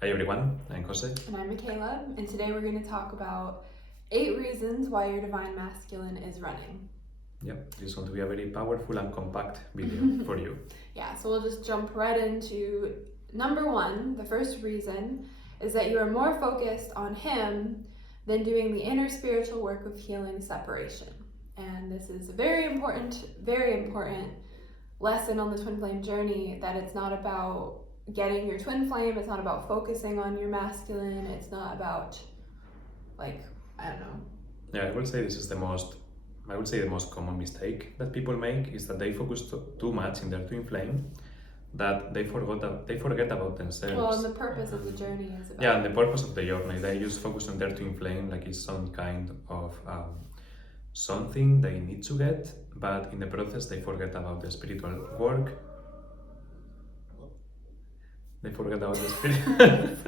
Hi everyone, I'm Jose. And I'm Michaela, and today we're going to talk about 8 reasons why your divine masculine is running. Yep, this is going to be a very powerful and compact video for you. Yeah, so we'll just jump right into number 1. The first reason is that you are more focused on him than doing the inner spiritual work of healing separation. And this is a very important lesson on the twin flame journey, that it's not about getting your twin flame, it's not about focusing on your masculine, it's not about, like, I don't know. Yeah, I would say this is the most common mistake that people make is that they focus too much in their twin flame that they forget about themselves. Well, and the purpose of the journey is about... Yeah, and the purpose of the journey, they just focus on their twin flame like it's some kind of something they need to get, but in the process they forget about the spiritual work. They forget about the spirit.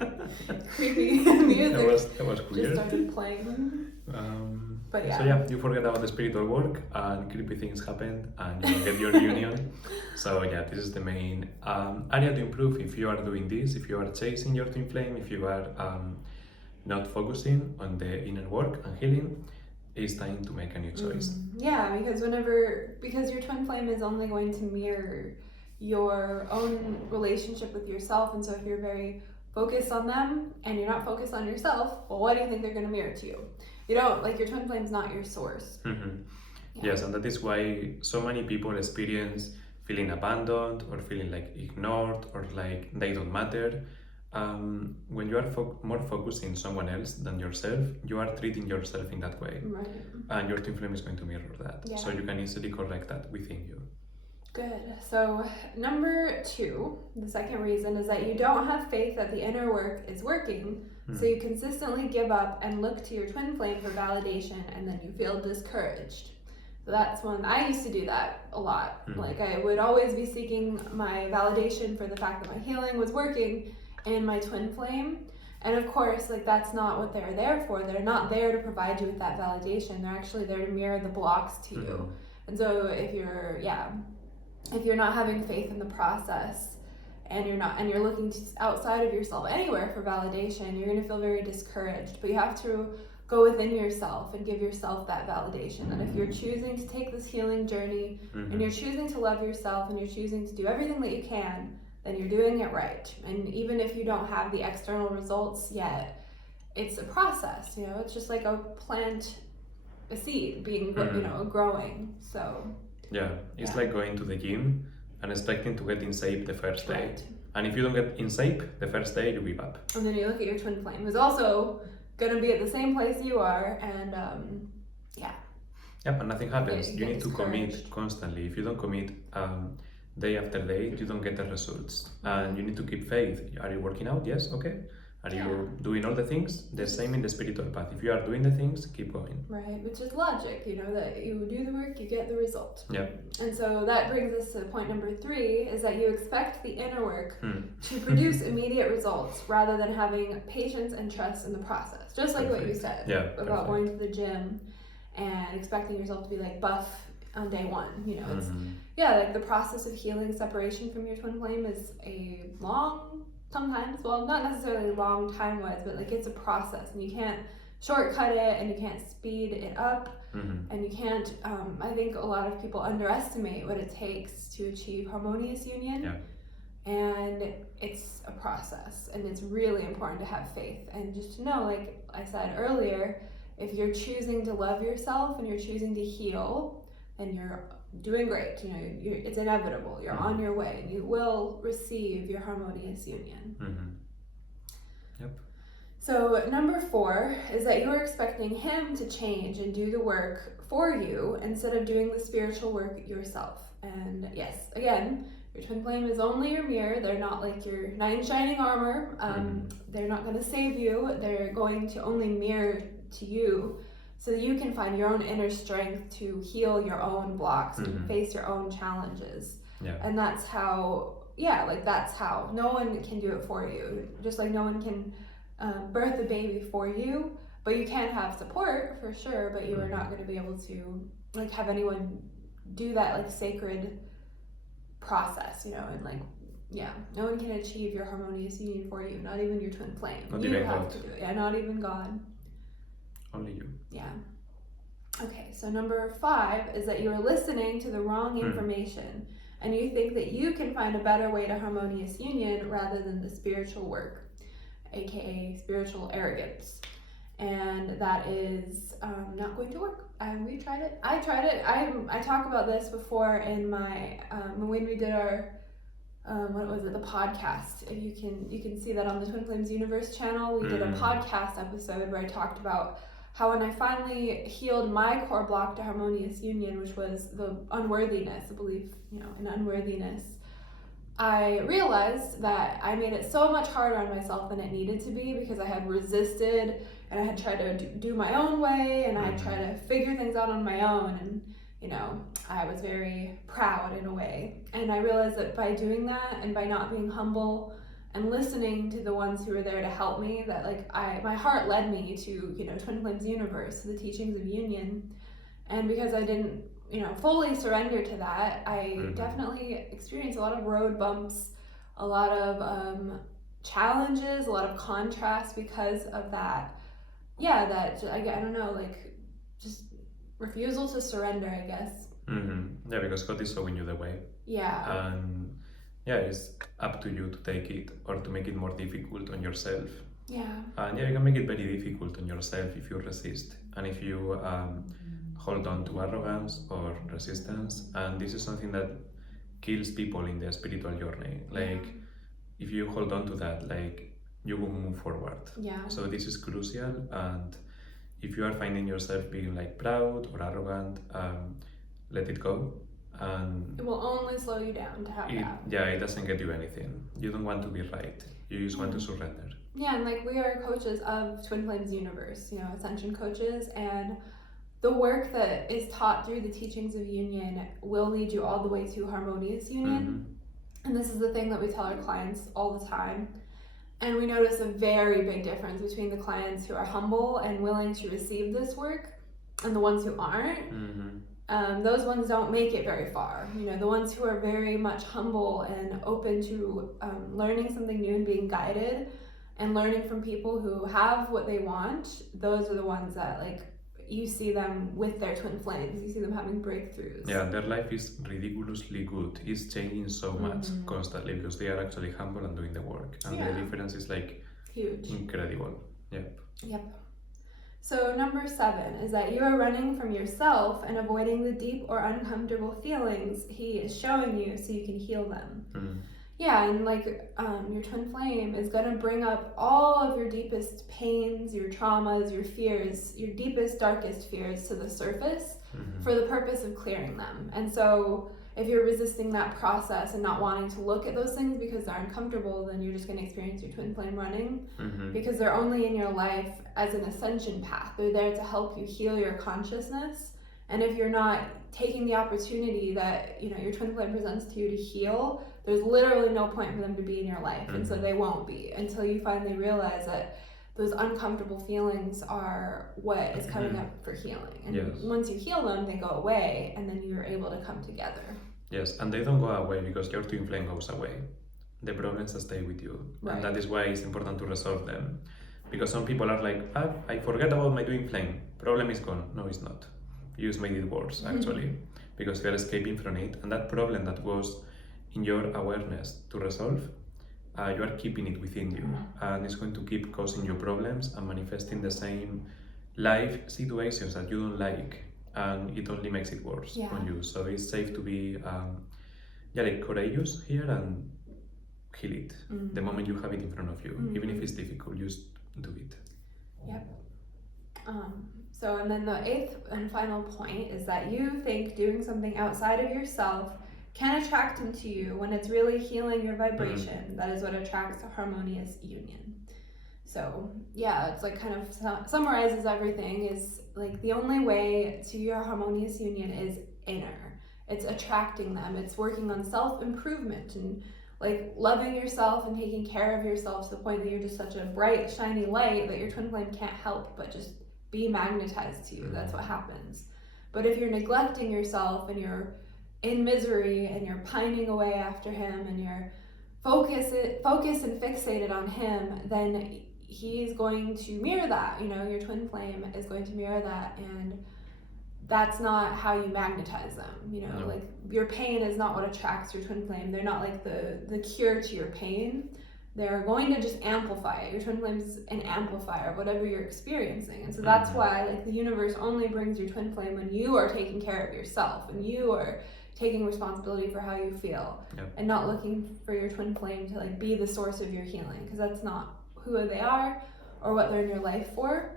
Creepy music. That was weird. Just started playing. But yeah. So yeah, you forget about the spiritual work and creepy things happened and you don't get your union. So yeah, this is the main area to improve if you are doing this, if you are chasing your twin flame, if you are not focusing on the inner work and healing, it's time to make a new choice. Yeah, because your twin flame is only going to mirror your own relationship with yourself, and so if you're very focused on them and you're not focused on yourself, well, what do you think they're going to mirror to you? You don't, like, your twin flame is not your source. Yeah. Yes, and that is why so many people experience feeling abandoned or feeling like ignored or like they don't matter. When you are more focused in someone else than yourself, you are treating yourself in that way. Right. And your twin flame is going to mirror that. Yeah. So you can easily correct that within you. Good. So number 2, the second reason, is that you don't have faith that the inner work is working. So you consistently give up and look to your twin flame for validation, and then you feel discouraged. So that's one. I used to do that a lot. Like, I would always be seeking my validation for the fact that my healing was working in my twin flame. And of course, like, that's not what they're there for. They're not there to provide you with that validation. They're actually there to mirror the blocks to you. And so if you're not having faith in the process, and you're looking outside of yourself anywhere for validation, you're going to feel very discouraged. But you have to go within yourself and give yourself that validation, that if you're choosing to take this healing journey, and you're choosing to love yourself, and you're choosing to do everything that you can, then you're doing it right. And even if you don't have the external results yet, it's a process. It's just like a plant, a seed being growing. So yeah, it's like going to the gym and expecting to get in shape the first day. Right. And if you don't get in shape the first day, you give up. And then you look at your twin flame, who's also going to be at the same place you are, and yeah, but nothing happens. You need to discouraged. commit constantly. If you don't commit day after day, you don't get the results. And you need to keep faith. Are you working out? Yes, okay. Are you doing all the things? The same in the spiritual path. If you are doing the things, keep going. Right, which is logic, that you do the work, you get the result. Yeah. And so that brings us to point number 3, is that you expect the inner work to produce immediate results rather than having patience and trust in the process. Just like what you said about going to the gym and expecting yourself to be like buff on day 1. It's like the process of healing separation from your twin flame is a long, sometimes, well, not necessarily long time-wise, but like, it's a process, and you can't shortcut it, and you can't speed it up, and you can't, I think a lot of people underestimate what it takes to achieve harmonious union, and it's a process, and it's really important to have faith, and just to know, like I said earlier, if you're choosing to love yourself and you're choosing to heal, then you're doing great. It's inevitable. You're on your way. You will receive your harmonious union. Yep. So number 4 is that you are expecting him to change and do the work for you instead of doing the spiritual work yourself. And yes, again, your twin flame is only your mirror. They're not like your knight in shining armor. They're not going to save you. They're going to only mirror to you, so you can find your own inner strength to heal your own blocks and face your own challenges. Yeah. And that's how no one can do it for you. Just like no one can birth a baby for you, but you can have support for sure, but you are not going to be able to have anyone do that sacred process, and Yeah, no one can achieve your harmonious union for you, not even your twin flame. Not You even have God. to do it. Yeah, not even God. Only you. Yeah. Okay, so number 5 is that you are listening to the wrong information and you think that you can find a better way to harmonious union rather than the spiritual work, aka spiritual arrogance. And that is not going to work. We tried it. I tried it. I talk about this before in my when we did our what was it, the podcast. You can see that on the Twin Flames Universe channel. We did a podcast episode where I talked about how when I finally healed my core block to harmonious union, which was the unworthiness, the belief, in unworthiness, I realized that I made it so much harder on myself than it needed to be because I had resisted and I had tried to do my own way and I had tried to figure things out on my own, and I was very proud in a way. And I realized that by doing that and by not being humble and listening to the ones who were there to help me, that my heart led me to Twin Flames Universe, the teachings of union. And because I didn't fully surrender to that, I definitely experienced a lot of road bumps, a lot of challenges, a lot of contrast because of that. Yeah, that I don't know, just refusal to surrender, I guess. Yeah, because God is showing you the way. Yeah. And yeah, it's up to you to take it or to make it more difficult on yourself. Yeah. And yeah, you can make it very difficult on yourself if you resist and if you hold on to arrogance or resistance. And this is something that kills people in the spiritual journey. If you hold on to that, you will move forward. Yeah. So this is crucial. And if you are finding yourself being proud or arrogant, let it go. And it will only slow you down to have that. Yeah, it doesn't get you anything. You don't want to be right. You just want to surrender. Yeah, and we are coaches of Twin Flames Universe, ascension coaches, and the work that is taught through the teachings of union will lead you all the way to harmonious union. And this is the thing that we tell our clients all the time. And we notice a very big difference between the clients who are humble and willing to receive this work and the ones who aren't. Those ones don't make it very far. The ones who are very much humble and open to learning something new and being guided and learning from people who have what they want, those are the ones that you see them with their twin flames. You see them having breakthroughs. Yeah, their life is ridiculously good. It's changing so much constantly because they are actually humble and doing the work. And the difference is huge. Incredible. Yep. So number 7 is that you are running from yourself and avoiding the deep or uncomfortable feelings he is showing you so you can heal them. Yeah, and your twin flame is going to bring up all of your deepest pains, your traumas, your fears, your deepest, darkest fears to the surface for the purpose of clearing them. And so if you're resisting that process and not wanting to look at those things because they're uncomfortable, then you're just going to experience your twin flame running because they're only in your life as an ascension path. They're there to help you heal your consciousness. And if you're not taking the opportunity that your twin flame presents to you to heal, there's literally no point for them to be in your life. And so they won't be until you finally realize that those uncomfortable feelings are what is coming up for healing. And once you heal them, they go away and then you're able to come together. Yes, and they don't go away because your twin flame goes away. The problems stay with you. Right. And that is why it's important to resolve them. Because some people are like, I forget about my twin flame. Problem is gone. No, it's not. You just made it worse, actually, because you're escaping from it. And that problem that was in your awareness to resolve, you are keeping it within you. And it's going to keep causing you problems and manifesting the same life situations that you don't like. And it only makes it worse on you. So it's safe to be courageous here and heal it the moment you have it in front of you. Even if it's difficult, just do it. Yep. So, and then the 8th and final point is that you think doing something outside of yourself can attract him to you when it's really healing your vibration. That is what attracts a harmonious union. So yeah, it's kind of summarizes everything. Is the only way to your harmonious union is inner. It's attracting them. It's working on self-improvement and loving yourself and taking care of yourself to the point that you're just such a bright, shiny light that your twin flame can't help but just be magnetized to you. That's what happens. But if you're neglecting yourself and you're in misery and you're pining away after him and you're focus and fixated on him, then he's going to mirror that. You know, your twin flame is going to mirror that, and that's not how you magnetize them. You know, No. like your pain is not what attracts your twin flame. They're not like the cure to your pain. They're going to just amplify it. Your twin flame is an amplifier of whatever you're experiencing. And so that's why, like, the universe only brings your twin flame when you are taking care of yourself and you are taking responsibility for how you feel. Yep. And not looking for your twin flame to like be the source of your healing, because that's not who they are or what they're in your life for.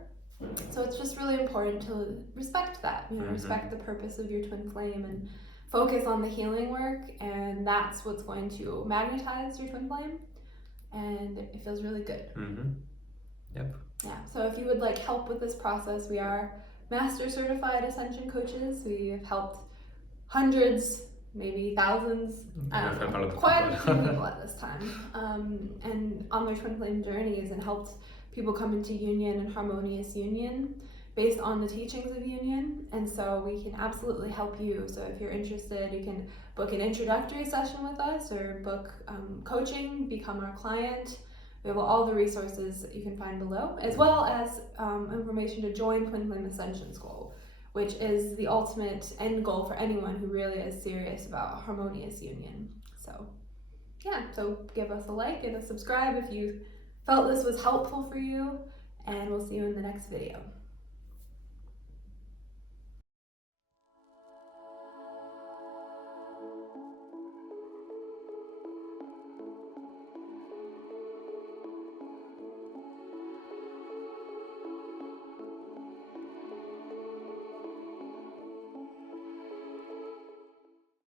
So it's just really important to respect that, you know, respect the purpose of your twin flame and focus on the healing work, and that's what's going to magnetize your twin flame. And it feels really good. Yep. Yeah, so if you would like help with this process, we are master certified ascension coaches. We have helped hundreds, maybe thousands, quite a few people at this time, and on their twin flame journeys, and helped people come into union and harmonious union based on the teachings of union. And so we can absolutely help you. So if you're interested, you can book an introductory session with us, or book coaching, become our client. We have all the resources that you can find below, as well as information to join Twin Flame Ascension School, which is the ultimate end goal for anyone who really is serious about harmonious union. So yeah, so give us a like and a subscribe if you felt this was helpful for you, and we'll see you in the next video.